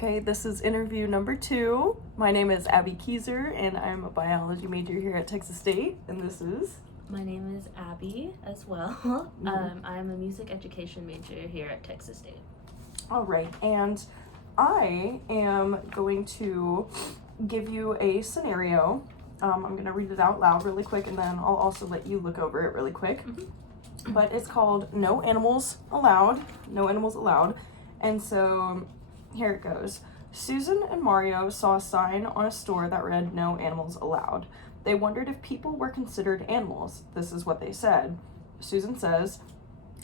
Okay, this is interview number 2. My name is Abby Keyser, and I'm a biology major here at Texas State, and this is... My name is Abby as well. I'm a music education major here at Texas State. All right, and I am going to give you a scenario. I'm going to read it out loud really quick, and then I'll also let you look over it really quick. Mm-hmm. But it's called No Animals Allowed. No Animals Allowed. And so here it goes. Susan and Mario saw a sign on a store that read No Animals Allowed. They wondered if people were considered animals. This is what they said. Susan says,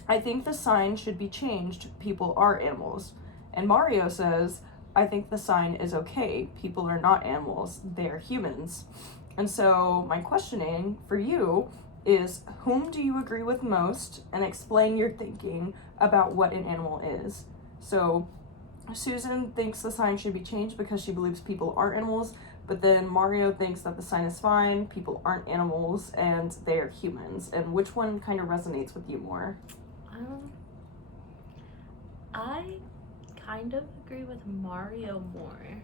I think the sign should be changed. People are animals. And Mario says, I think the sign is okay. People are not animals. They're humans. And so my questioning for you is, whom do you agree with most? And explain your thinking about what an animal is. So Susan thinks the sign should be changed because she believes people are animals, but then Mario thinks that the sign is fine, people aren't animals, and they're humans. And which one kind of resonates with you more? I kind of agree with Mario more.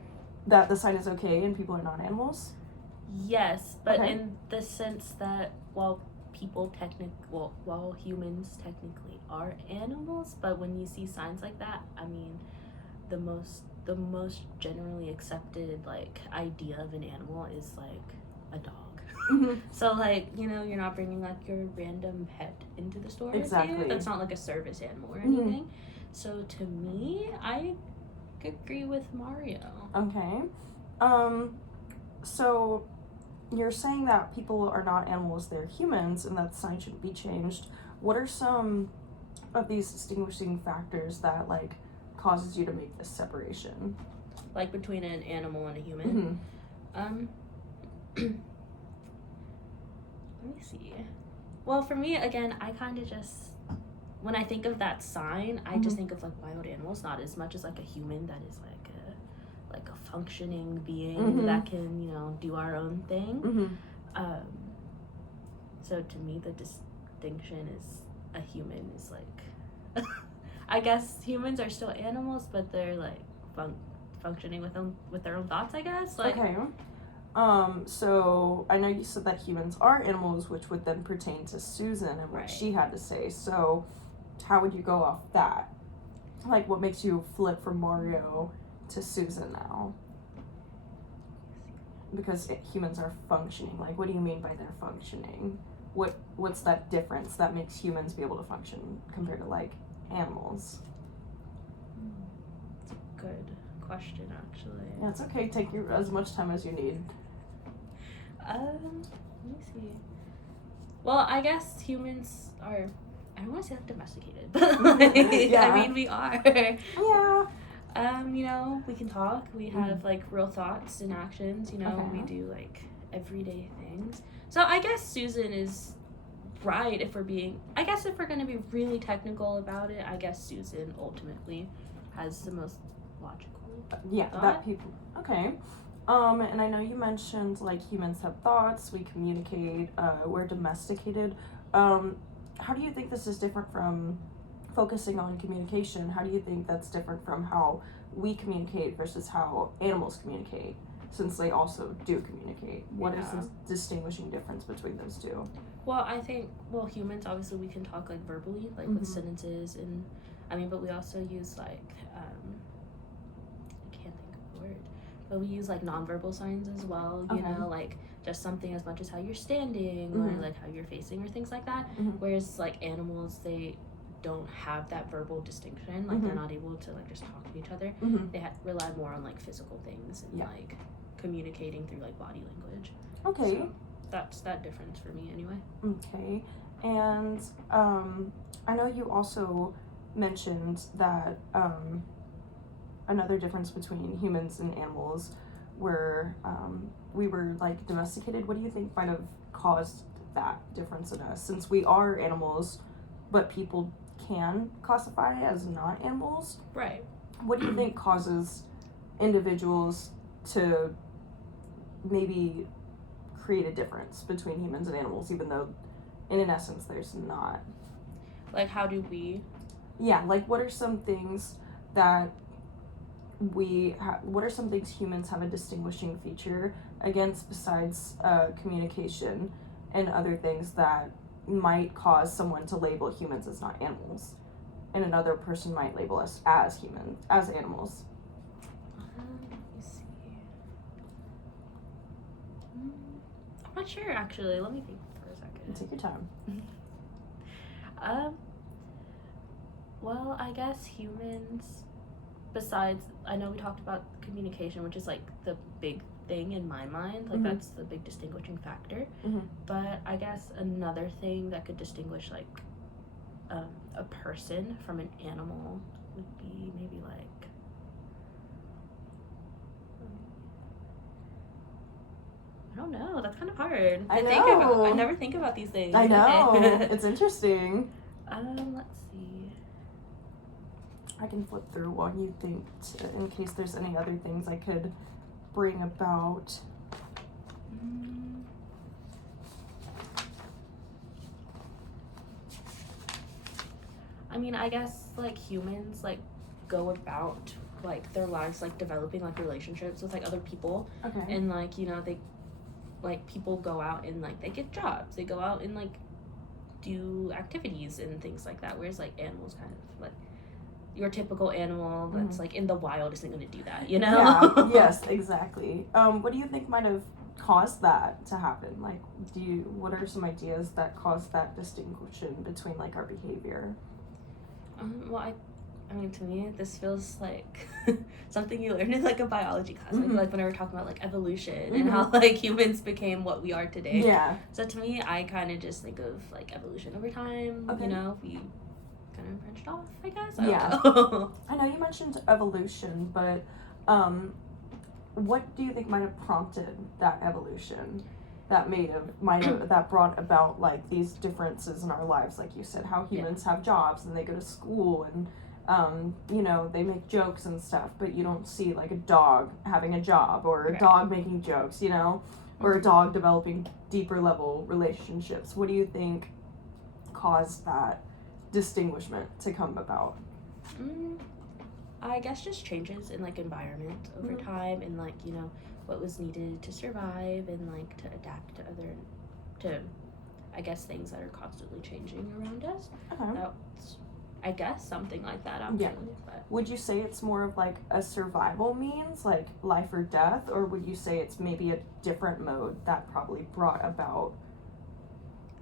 That the sign is okay and people are not animals? Yes, but Okay. in the sense that while humans technically are animals, but when you see signs like that, I mean, the most generally accepted idea of an animal is a dog. Mm-hmm. So you're not bringing your random pet into the store. Exactly. With you. That's not a service animal or Mm-hmm. anything. So to me, I agree with Mario. Okay. So you're saying that people are not animals, they're humans, and that the sign shouldn't be changed. What are some of these distinguishing factors that causes you to make this separation? Between an animal and a human? Mm-hmm. Let me see. Well, for me, again, I kind of just, when I think of that sign, I just think of wild animals, not as much as a human that is a functioning being that can, do our own thing. So to me, the distinction is a human is I guess humans are still animals, but they're functioning with their own thoughts, I guess. Okay. So I know you said that humans are animals, which would then pertain to Susan and what she had to say. So how would you go off that? What makes you flip from Mario to Susan now? Because humans are functioning. What do you mean by they're functioning? What's that difference that makes humans be able to function compared to animals? It's a good question, actually. Yeah, it's okay. Take as much time as you need. Let me see. Well, I guess humans are, I don't want to say domesticated, but yeah. I mean, we are. Yeah. We can talk. We have real thoughts and actions. Okay. We do everyday things. So I guess Susan is right if we're going to be really technical about it. I guess Susan ultimately has the most logical thought. That people. Okay. And I know you mentioned humans have thoughts, we communicate, we're domesticated. How do you think this is different from focusing on communication? How do you think that's different from how we communicate versus how animals communicate, since they also do communicate? What is the distinguishing difference between those two? Well, I think, humans, obviously, we can talk verbally, with sentences, and but we also use I can't think of the word, but we use nonverbal signs as well, you know, just something as much as how you're standing or how you're facing or things like that. Whereas animals, they don't have that verbal distinction, they're not able to just talk to each other. They rely more on physical things and communicating through body language. Okay. So that's that difference for me anyway. Okay. And I know you also mentioned that another difference between humans and animals were we were domesticated. What do you think might have caused that difference in us, since we are animals but people can classify as not animals? Right. What do you think causes individuals to maybe create a difference between humans and animals, even though in an essence there's not? How do we? Yeah, what are some things that what are some things humans have a distinguishing feature against besides communication and other things that might cause someone to label humans as not animals, and another person might label us as animals. Let me see. I'm not sure actually. Let me think for a second. Take your time. Well, I guess humans, besides, I know we talked about communication, which is like the big thing in my mind, like that's the big distinguishing factor. But I guess another thing that could distinguish like a person from an animal would be maybe like I don't know, that's kind of hard to think about. I never think about these things. I know. It's interesting. Let's see. I can flip through while you think in case there's any other things I could bring about. I mean, I guess like humans like go about like their lives like developing like relationships with like other people. Okay. And like, you know, they like people go out and like they get jobs. They go out and like do activities and things like that. Whereas like animals kind of like your typical animal that's like in the wild isn't going to do that, you know? Yeah. Yes, exactly. What do you think might have caused that to happen? Like, what are some ideas that cause that distinction between like our behavior? Well, I mean, to me, this feels like something you learned in like a biology class, like when we were talking about like evolution and how like humans became what we are today. Yeah. So to me, I kind of just think of like evolution over time. Okay. You know, we kind of branched off, I guess. I know you mentioned evolution, but what do you think might have prompted that evolution? That brought about like these differences in our lives, like you said, how humans have jobs and they go to school and you know, they make jokes and stuff, but you don't see like a dog having a job or a dog making jokes, you know, or a dog developing deeper level relationships. What do you think caused that distinguishment to come about? I guess just changes in like environment over time and like, you know, what was needed to survive and like to adapt to I guess things that are constantly changing around us. That's, I guess, something like that actually. Yeah. But would you say it's more of like a survival means, like life or death, or would you say it's maybe a different mode that probably brought about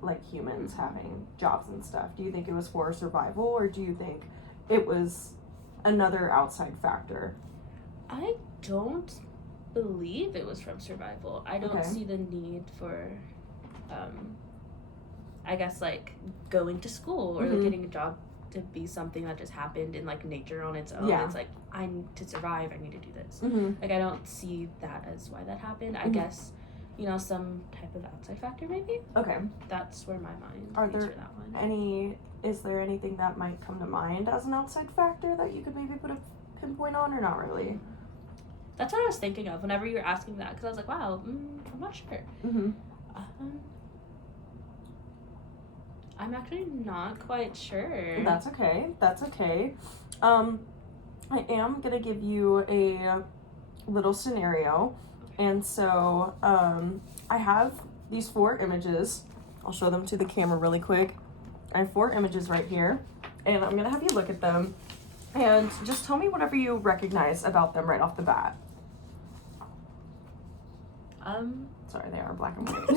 like humans having jobs and stuff? Do you think it was for survival, or do you think it was another outside factor? I don't believe it was from survival. I don't see the need for I guess like going to school or like getting a job to be something that just happened in like nature on its own. It's like, I need to survive, I need to do this. Like I don't see that as why that happened. I guess, you know, some type of outside factor maybe. Okay. That's where my mind leads for that one. Is there anything that might come to mind as an outside factor that you could maybe put a pinpoint on, or not really? That's what I was thinking of whenever you were asking that, because I was like, wow, I'm not sure. I'm actually not quite sure. That's okay. I am gonna give you a little scenario, and so I have these 4 images. I'll show them to the camera really quick. I have 4 images right here, and I'm gonna have you look at them and just tell me whatever you recognize about them right off the bat. Sorry, they are black and white.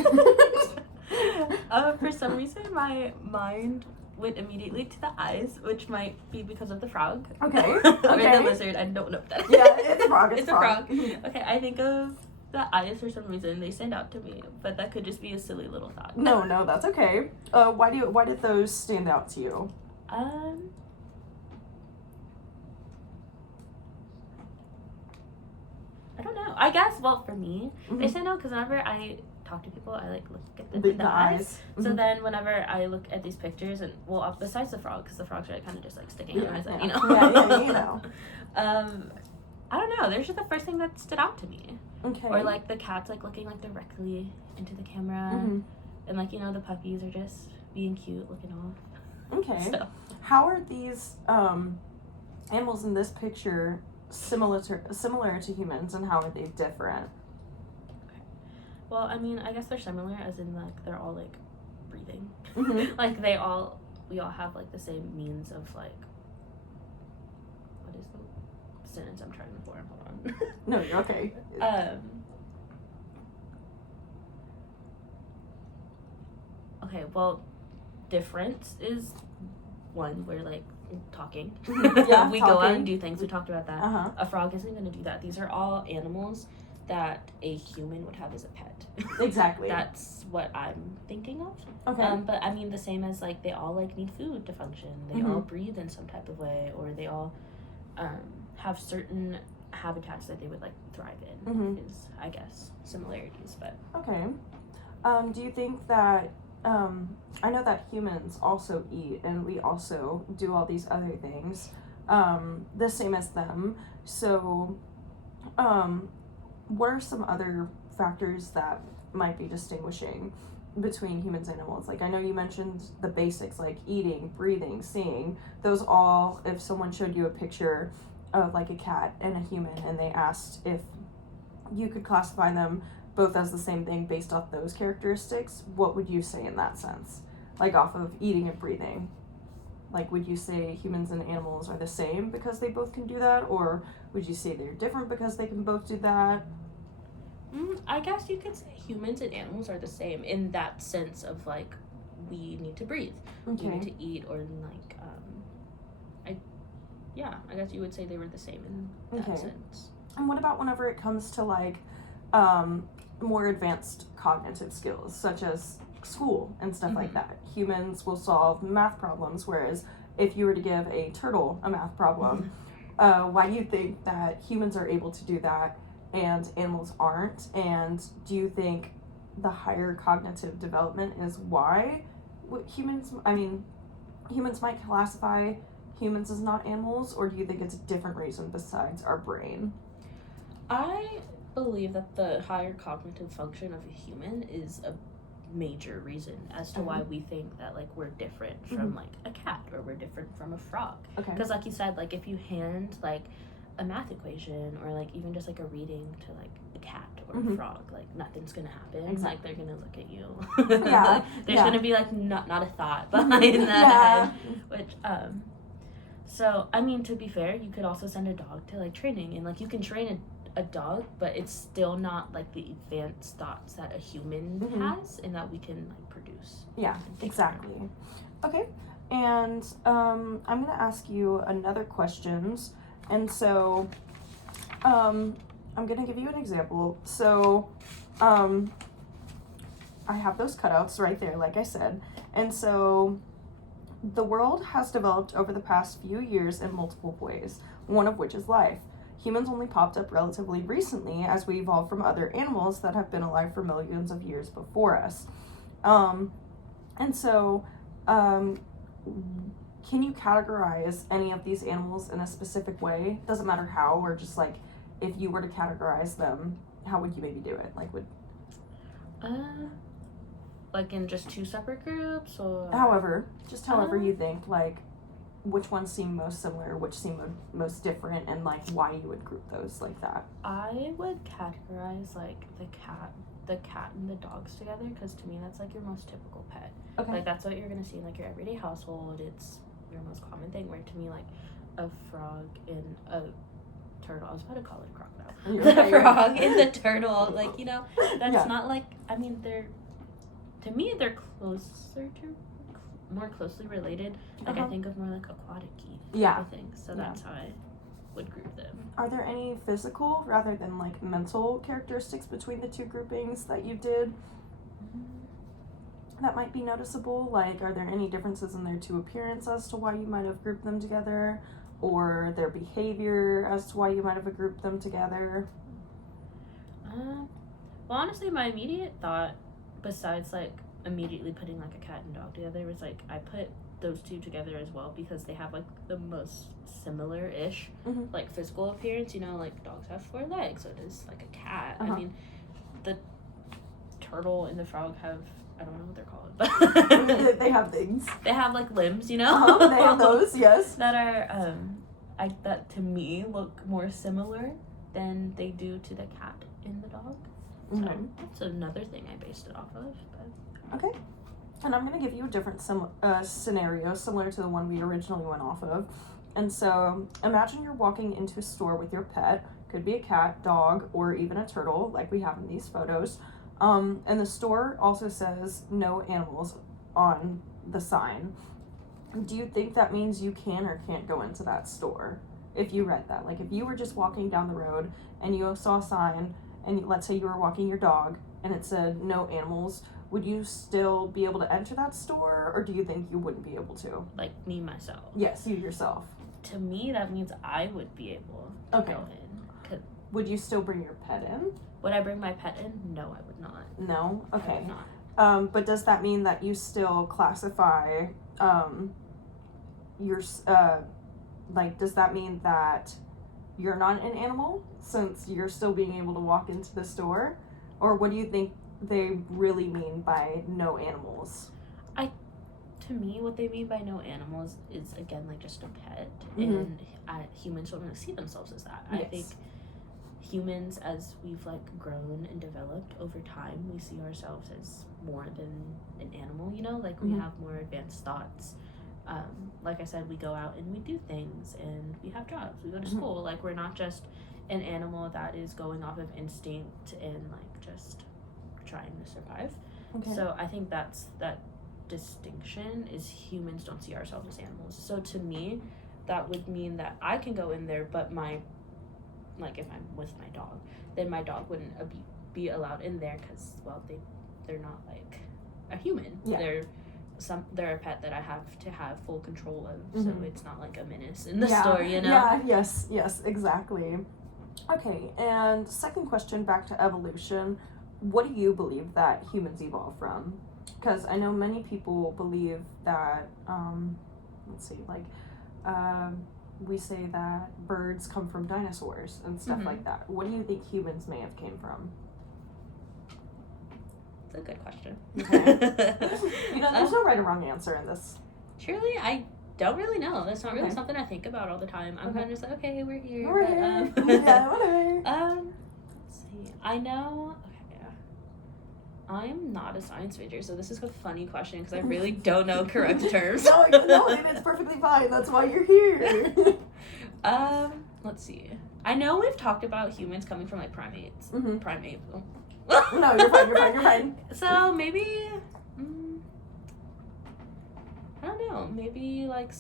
For some reason, my mind went immediately to the eyes, which might be because of the frog. Okay. Or the lizard. I don't know if that is. Yeah, it's a frog. It's a frog. Okay, I think of the eyes for some reason. They stand out to me, but that could just be a silly little thought. No, that's okay. Why did those stand out to you? I don't know. I guess, well, for me, they stand out because whenever I talk to people, I like look at the eyes. So then whenever I look at these pictures, and well, besides the frog, because the frogs are kind of just like sticking their eyes out, you know. Yeah, you know. I don't know. They're just the first thing that stood out to me. Okay. Or like the cats like looking like directly into the camera, and like, you know, the puppies are just being cute, looking off. Okay. So. How are these animals in this picture similar to humans, and how are they different? Well, I mean, I guess they're similar as in, like, they're all, like, breathing. Mm-hmm. Like, we all have, like, the same means of, like, what is the sentence I'm trying to form? Hold on. No, you're okay. Okay, well, difference is one where, like, talking. Yeah, we talking. go out and do things. We talked about that. Uh-huh. A frog isn't going to do that. These are all animals that a human would have as a pet. Exactly. That's what I'm thinking of. Okay. But I mean, the same as, like, they all, like, need food to function. They all breathe in some type of way, or they all have certain habitats that they would, like, thrive in. Is, I guess, similarities. But okay. Do you think that I know that humans also eat, and we also do all these other things the same as them. So what are some other factors that might be distinguishing between humans and animals? Like, I know you mentioned the basics, like eating, breathing, seeing. Those all, if someone showed you a picture of like a cat and a human, and they asked if you could classify them both as the same thing based off those characteristics, what would you say in that sense? Like, off of eating and breathing. Like, would you say humans and animals are the same because they both can do that? Or would you say they're different because they can both do that? I guess you could say humans and animals are the same in that sense of, like, we need to breathe. Okay. We need to eat, or, like, I guess you would say they were the same in that sense. And what about whenever it comes to, like, more advanced cognitive skills, such as school and stuff like that? Humans will solve math problems, whereas if you were to give a turtle a math problem, why do you think that humans are able to do that and animals aren't? And do you think the higher cognitive development is why humans might classify humans as not animals, or do you think it's a different reason besides our brain? I believe that the higher cognitive function of a human is a major reason as to why we think that, like, we're different from like a cat, or we're different from a frog. Okay. Because, like you said, like, if you hand like a math equation, or like even just like a reading to like a cat or a frog, like, nothing's gonna happen. Exactly. Like, they're gonna look at you. Yeah. There's gonna be like not a thought behind that head, which so I mean, to be fair, you could also send a dog to like training, and like you can train a dog, but it's still not like the advanced thoughts that a human has and that we can like produce. Yeah, exactly. Okay, and I'm gonna ask you another questions, and so I'm gonna give you an example. So I have those cutouts right there, like I said, and so the world has developed over the past few years in multiple ways, one of which is life. Humans only popped up relatively recently as we evolved from other animals that have been alive for millions of years before us. And so, can you categorize any of these animals in a specific way? Doesn't matter how, or just like, if you were to categorize them, how would you maybe do it? Like, like in just two separate groups, or however you think, like, which ones seem most similar, which seem most different, and like why you would group those like that. I would categorize like the cat and the dogs together, because to me that's like your most typical pet. Okay. Like, that's what you're gonna see in like your everyday household. It's your most common thing. Where to me, like, a frog and a turtle, I was about to call it a crocodile. The frog and the turtle, like, you know, that's not like, I mean, to me they're more closely related. Like, I think of more like aquatic-y things. So that's how I would group them. Are there any physical rather than like mental characteristics between the two groupings that you did that might be noticeable? Like, are there any differences in their two appearance as to why you might have grouped them together, or their behavior as to why you might have grouped them together? Well, honestly, my immediate thought, besides like immediately putting like a cat and dog together, was like, I put those two together as well because they have like the most similar-ish like physical appearance. You know, like, dogs have 4 legs, so does like a cat. I mean, the turtle and the frog have, I don't know what they're called, but they have things. They have like limbs, you know. They have those, yes. That are that to me look more similar than they do to the cat and the dog. So that's another thing I based it off of. But. Okay. And I'm going to give you a different scenario similar to the one we originally went off of. And so imagine you're walking into a store with your pet. Could be a cat, dog, or even a turtle like we have in these photos. And the store also says no animals on the sign. Do you think that means you can or can't go into that store if you read that? Like if you were just walking down the road and you saw a sign and let's say you were walking your dog and it said no animals, would you still be able to enter that store, or do you think you wouldn't be able to? Like me, myself? Yes, you yourself. To me, that means I would be able to go in. Would you still bring your pet in? Would I bring my pet in? No, I would not. No? Okay. I would not. But does that mean that you still classify your, does that mean that you're not an animal since you're still being able to walk into the store? Or what do you think they really mean by no animals? To me, what they mean by no animals is, again, like just a pet. Mm-hmm. And humans don't really see themselves as that. Yes. I think humans, as we've like grown and developed over time, we see ourselves as more than an animal, you know? Like we have more advanced thoughts. Like I said, we go out and we do things and we have jobs, we go to school. Like we're not just an animal that is going off of instinct and like just trying to survive. Okay. So I think that's that distinction is humans don't see ourselves as animals. So to me, that would mean that I can go in there, but like if I'm with my dog, then my dog wouldn't be allowed in there because, well, they're not like a human. Yeah. They're a pet that I have to have full control of, so it's not like a menace in the store, you know? Yeah, yes, exactly. Okay, and second question, back to evolution. What do you believe that humans evolved from? Because I know many people believe that, we say that birds come from dinosaurs and stuff like that. What do you think humans may have came from? It's a good question. Okay. There's no right or wrong answer in this. Truly, I don't really know. That's not really something I think about all the time. I'm kind of just like, okay, we're here. Yeah, whatever. Let's see. I know. I'm not a science major, so this is a funny question because I really don't know correct terms. No, and it's perfectly fine. That's why you're here. Let's see. I know we've talked about humans coming from like primates. Primate. No, you're fine. So maybe, I don't know. Maybe like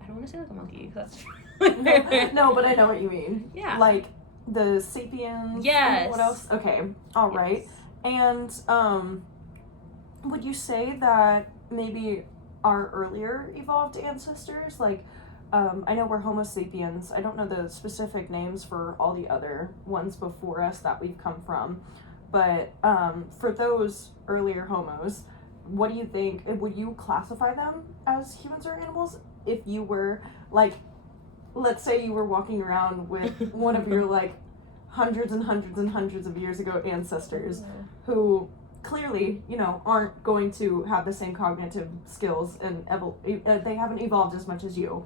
I don't want to say like a monkey. That's no, but I know what you mean. Yeah. Like the sapiens. Yes. And what else? Okay. All right. And would you say that maybe our earlier evolved ancestors, like, I know we're Homo sapiens. I don't know the specific names for all the other ones before us that we've come from. But for those earlier homos, what do you think? Would you classify them as humans or animals? If you were, like, let's say you were walking around with one of your, like, hundreds and hundreds and hundreds of years ago ancestors who clearly, aren't going to have the same cognitive skills and they haven't evolved as much as you.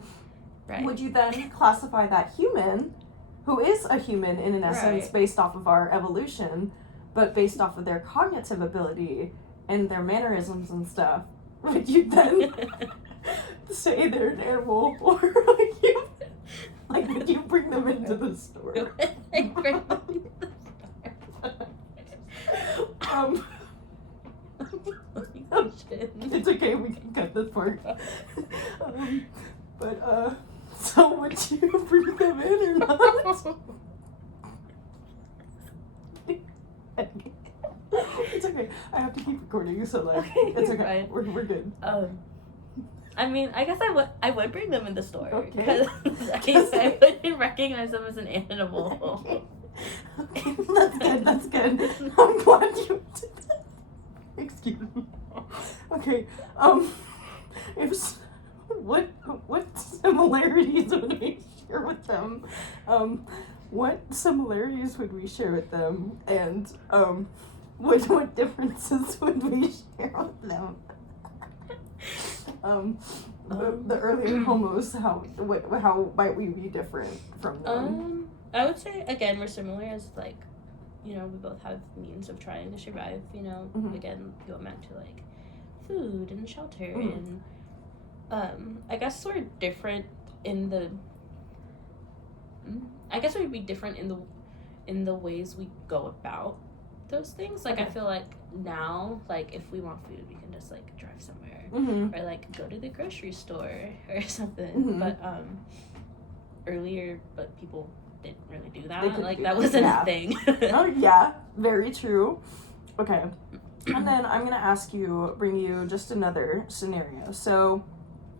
Right. Would you then classify that human, who is a human in an essence based off of our evolution, but based off of their cognitive ability and their mannerisms and stuff, would you then say they're an animal or a human? Like, would you bring them into the store? It's okay, we can cut this part. So would you bring them in or not? It's okay. I have to keep recording, so like, it's okay. We're good. I mean, I guess I would bring them in the store. Okay. Because I wouldn't recognize them as an animal. Okay, that's good. I'm glad you did that. Excuse me. Okay, what similarities would we share with them? What similarities would we share with them? And, what differences would we share with them? the earlier homos, how might we be different from them? I would say again we're similar as like, you know, we both have means of trying to survive. You know, again going back to like food and shelter and I guess we're different in the. I guess we'd be different in the ways we go about those things. Like I feel like now, like if we want food, we can just like drive somewhere or like go to the grocery store or something. But earlier, but people didn't really do that. Like that wasn't a thing. Oh yeah, very true. Okay, and then I'm gonna bring you just another scenario. So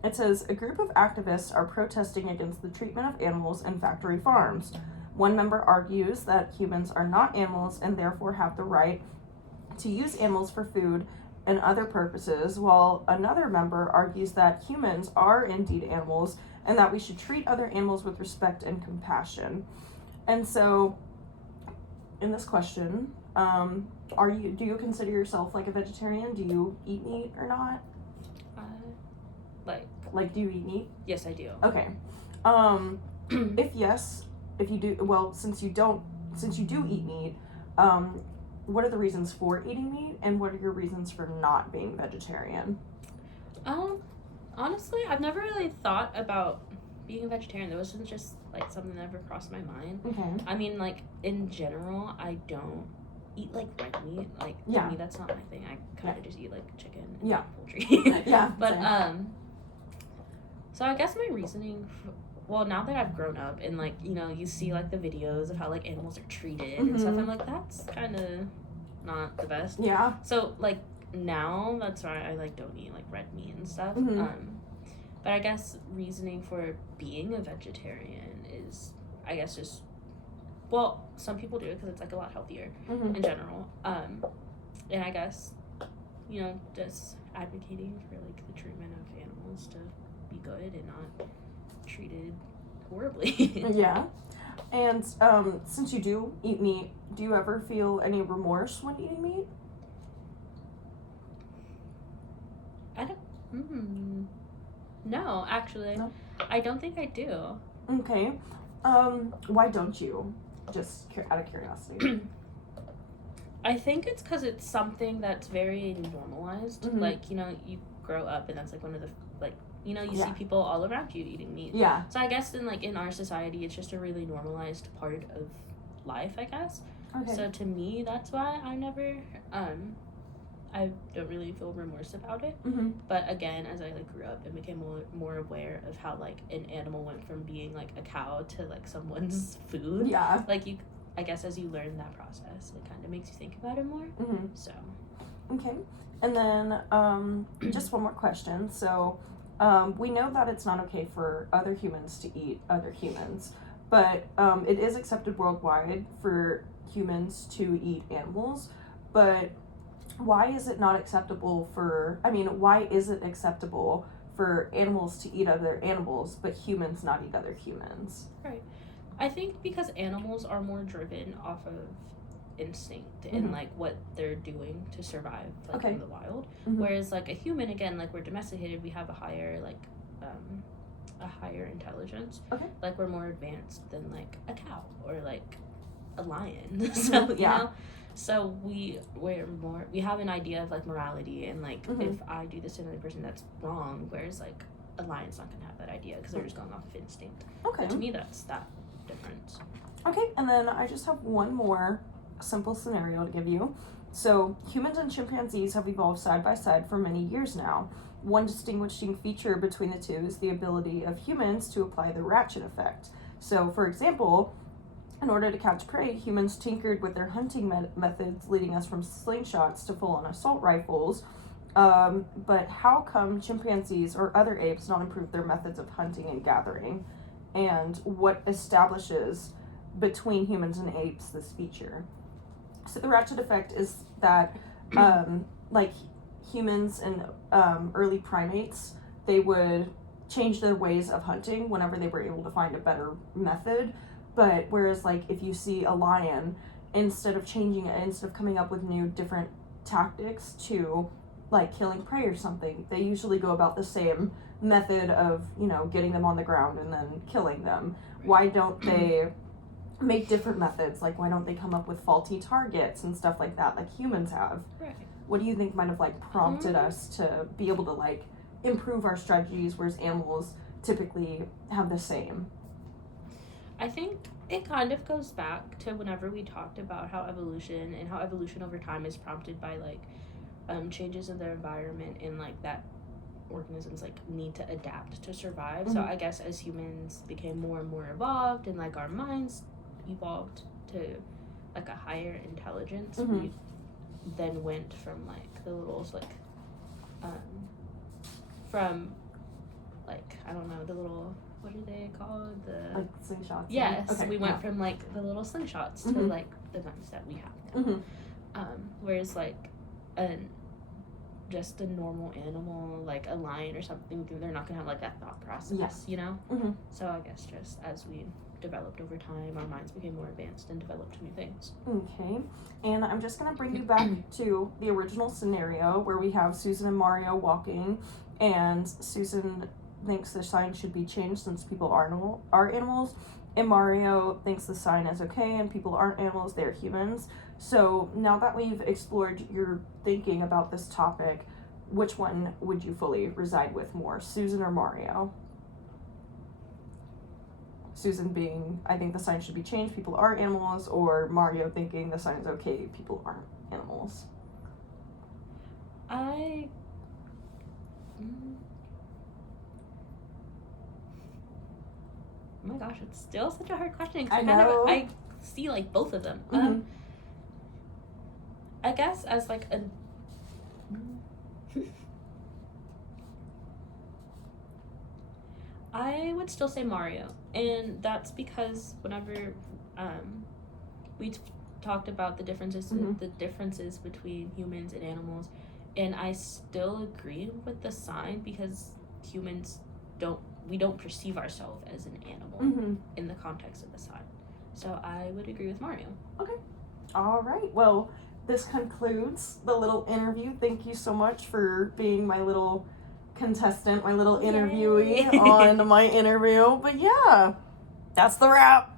it says a group of activists are protesting against the treatment of animals in factory farms. One member argues that humans are not animals and therefore have the right to use animals for food and other purposes, while another member argues that humans are indeed animals and that we should treat other animals with respect and compassion. And so, in this question, do you consider yourself like a vegetarian? Do you eat meat or not? Like, do you eat meat? Yes, I do. Okay. If you do, well, since you do eat meat, what are the reasons for eating meat, and what are your reasons for not being vegetarian? Honestly, I've never really thought about being a vegetarian. That wasn't just like something that ever crossed my mind. Okay. I mean, like in general, I don't eat like red meat. Like to me, that's not my thing. I kind of just eat like chicken and poultry. But so I guess my reasoning. Well, now that I've grown up and, like, you know, you see, like, the videos of how, like, animals are treated and stuff, I'm like, that's kind of not the best. Yeah. So, like, now, that's why I, like, don't eat, like, red meat and stuff. But I guess reasoning for being a vegetarian is, I guess, just, well, some people do it because it's, like, a lot healthier in general. And I guess, you know, just advocating for, like, the treatment of animals to be good and not treated horribly. Yeah. And since you do eat meat, do you ever feel any remorse when eating meat? I don't. No, actually. No? I don't think I do. Okay. Why don't you? Just out of curiosity. I think it's because it's something that's very normalized. Like, you know, you grow up and that's like one of the, like, you know, you see people all around you eating meat. Yeah. So I guess in our society, it's just a really normalized part of life, I guess. Okay. So to me, that's why I never, I don't really feel remorse about it. But again, as I like grew up and became more aware of how like an animal went from being like a cow to like someone's food. Yeah. Like I guess as you learn that process, it kind of makes you think about it more. So. Okay. And then just one more question. So. We know that it's not okay for other humans to eat other humans, but it is accepted worldwide for humans to eat animals. But why is it not acceptable why is it acceptable for animals to eat other animals, but humans not eat other humans? Right. I think because animals are more driven off of instinct and like what they're doing to survive like in the wild, whereas like a human, again, like we're domesticated, we have a higher like a higher intelligence, like we're more advanced than like a cow or like a lion. So you know, so we have an idea of like morality and like if I do this to another person, that's wrong, whereas like a lion's not gonna have that idea because they're just going off of instinct. So to me, that's that difference. Okay. And then I just have one more simple scenario to give you. So humans and chimpanzees have evolved side by side for many years now. One distinguishing feature between the two is the ability of humans to apply the ratchet effect. So for example, in order to catch prey, humans tinkered with their hunting methods, leading us from slingshots to full-on assault rifles. But how come chimpanzees or other apes not improve their methods of hunting and gathering? And what establishes between humans and apes this feature? So the ratchet effect is that, like humans and early primates, they would change their ways of hunting whenever they were able to find a better method. But whereas, like, if you see a lion, instead of coming up with new different tactics to like killing prey or something, they usually go about the same method of, you know, getting them on the ground and then killing them. Why don't they make different methods? Like, why don't they come up with faulty targets and stuff like that, like humans have? Right. What do you think might have, like, prompted us to be able to, like, improve our strategies, whereas animals typically have the same? I think it kind of goes back to whenever we talked about how evolution over time is prompted by, like, changes in their environment and, like, that organisms, like, need to adapt to survive. So I guess as humans became more and more evolved and, like, our minds evolved to, like, a higher intelligence, we then went from, like, the little, like, from, like, I don't know, the little, what are they called? The, like, slingshots? Yes, Okay, we went from, like, the little slingshots to, like, the guns that we have now. Whereas, like, just a normal animal, like a lion or something, they're not gonna have, like, that thought process, you know? So I guess just as we developed over time, our minds became more advanced and developed new things. Okay, and I'm just gonna bring you back to the original scenario where we have Susan and Mario walking, and Susan thinks the sign should be changed since people are animals, and Mario thinks the sign is okay and people aren't animals, they're humans. So now that we've explored your thinking about this topic, which one would you fully reside with more, Susan or Mario? Susan being, I think the sign should be changed, people are animals, or Mario thinking the sign is okay, people aren't animals? Oh my gosh, it's still such a hard question. I know. I see, like, both of them. I guess as, like, a... I would still say Mario. And that's because whenever we talked about the differences between humans and animals, and I still agree with the sign because humans don't perceive ourselves as an animal in the context of the sign. So I would agree with Mario. Okay. All right. Well, this concludes the little interview. Thank you so much for being my little contestant, my little interviewee on my interview. But yeah, that's the wrap.